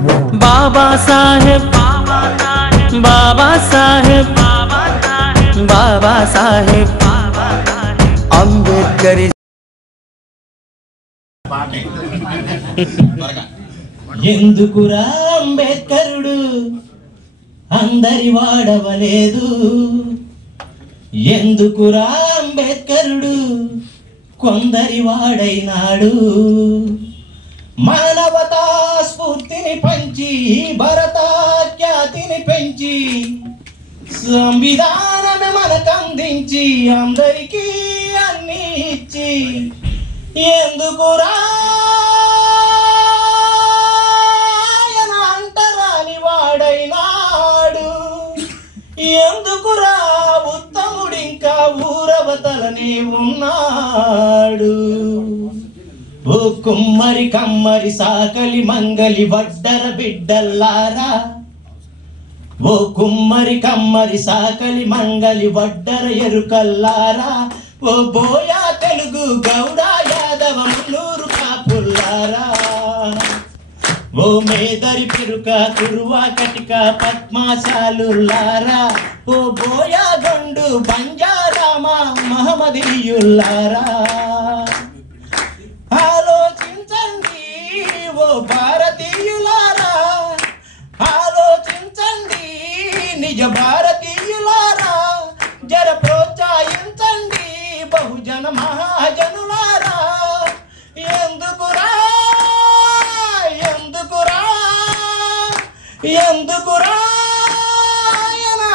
बाबा साहेब बाबा साहेब बाबा साहेब अंबेडकर ఎందుకురా అంబేద్కరుడు అందరి వాడవలేదు ఎందుకురా అంబేద్కరుడు కొందరి వాడైనాడు మానవతా స్ఫూర్తిని పంచి భరత ఖ్యాతిని పెంచి సంవిధానమే మనకందించి అందరికీ అన్ని ఇచ్చి ఎందుకురా అంటరాని వాడైనాడు ఎందుకురా ఉత్తముడింకా ఊరవతలనే ఉన్నాడు ఓ కుమ్మరి కమ్మరి సాకలి మంగలి వడ్డర బిడ్డల్లారా ఓ కుమ్మరి కమ్మరి సాకలి మంగలి వడ్డర ఎరుకల్లారా ఓ బోయా తెలుగు గౌడ యాదవ మున్నూరు కాపుల్లారా ఓ మేదరి పెరుక కురువా కటిక పద్మాశాలుల్లారా ఓ బోయా గొండు బంజారామ మహమ్మదీయుల్లారా ఆలోచించండి ఓ భారతీయులారా ఆలోచించండి నిజ భారతీయులారా జర ప్రోత్సహించండి బహుజన మహాజనులారా ఎందుకురా ఎందుకురా ఎందుకురా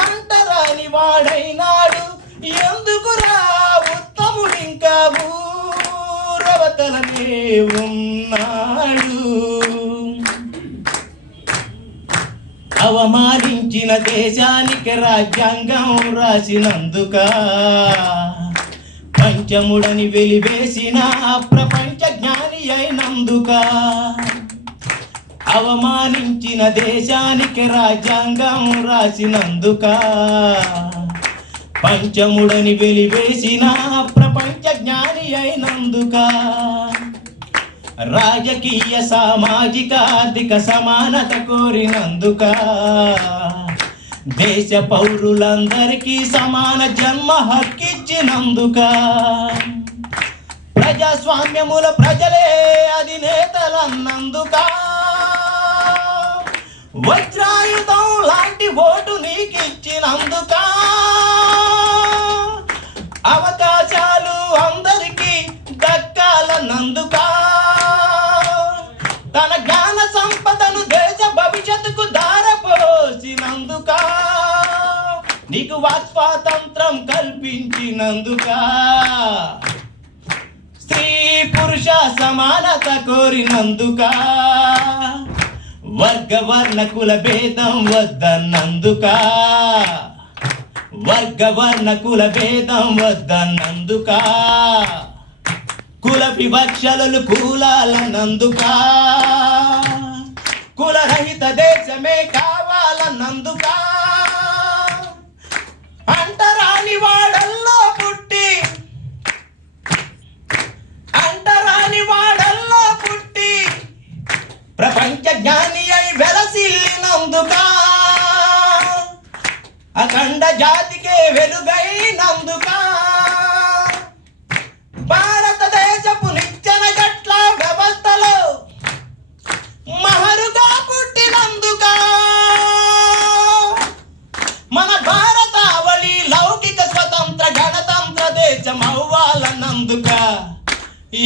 అంటరాని వాడైనాడు ఎందుకురా ఉత్తముడింకా ఊరవతలనే ఉన్నాడు అవమానించిన దేశానికి రాజ్యాంగం రాసినందుక పంచముడని వెలివేసిన ప్రపంచ జ్ఞాని అయినందుక అవమానించిన దేశానికి రాజ్యాంగం రాసినందుక పంచముడని వెలివేసిన ప్రపంచ జ్ఞాని అయినందుక రాజకీయ సామాజిక ఆర్థిక సమానత కోరినందుక దేశ పౌరులందరికీ సమాన జన్మ హక్కిచ్చినందుక ప్రజాస్వామ్యముల ప్రజలే అధినేతలన్నందుక వజ్రాయుధం లాంటి ఓటు నీకిచ్చినందుక అవకాశాలు అందరికీ దక్కాలన్నందుక తన జ్ఞాన సంపదను దేశ భవిష్యత్తుకు దారపోసినందుక నీకు వాక్ స్వాతంత్రం కల్పించినందుక స్త్రీ పురుష సమానత కోరినందుక వర్గ వర్ణ కుల భేదం వద్దన్నందుక వర్గ వర్ణ కుల భేదం వద్దన్నందుక కుల వివక్షలు కూలాలన్నందుక కులరహిత దేశమే కావాలన్నందుక అంటరాని వాడల్లో పుట్టి అంటరాని వాడల్లో పుట్టి ప్రపంచ జ్ఞాని అయి వెలసిల్లినందుక అఖండ జాతికే వెలుగైనందుక భారతదేశపు నిచ్చెన గట్ల వ్యవస్థలో మహరుగా పుట్టినందుక మన భారతావళి లౌకిక స్వతంత్ర గణతంత్ర దేశం అవ్వాలన్నందుక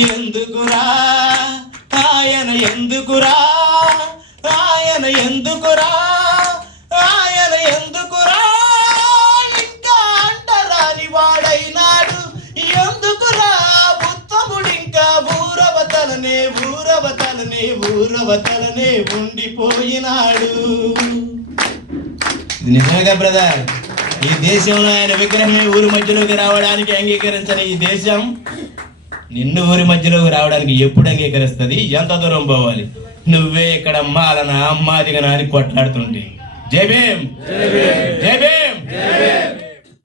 ఎందుకురా ఆయన ఎందుకురా ఆయన ఎందుకురా ఆయన ఎందుకురా ఇంకా అంటరాని వాడైనాడు ఎందుకురా ఉత్తముడింకా ఊరవతలనే ఊరవతలనే ఊరవతలనే ఉండిపోయినాడు. నిజంగా బ్రదర్, ఈ దేశంలో ఆయన విగ్రహం ఊరి మధ్యలోకి రావడానికి అంగీకరించని ఈ దేశం నిన్ను ఊరి మధ్యలోకి రావడానికి ఎప్పుడు అంగీకరిస్తుంది? ఎంత దూరం పోవాలి? నువ్వే ఇక్కడ మాలనా అమ్మాదిగనా అని కొట్లాడుతుంటే. జై భీమ్, జై భీమ్.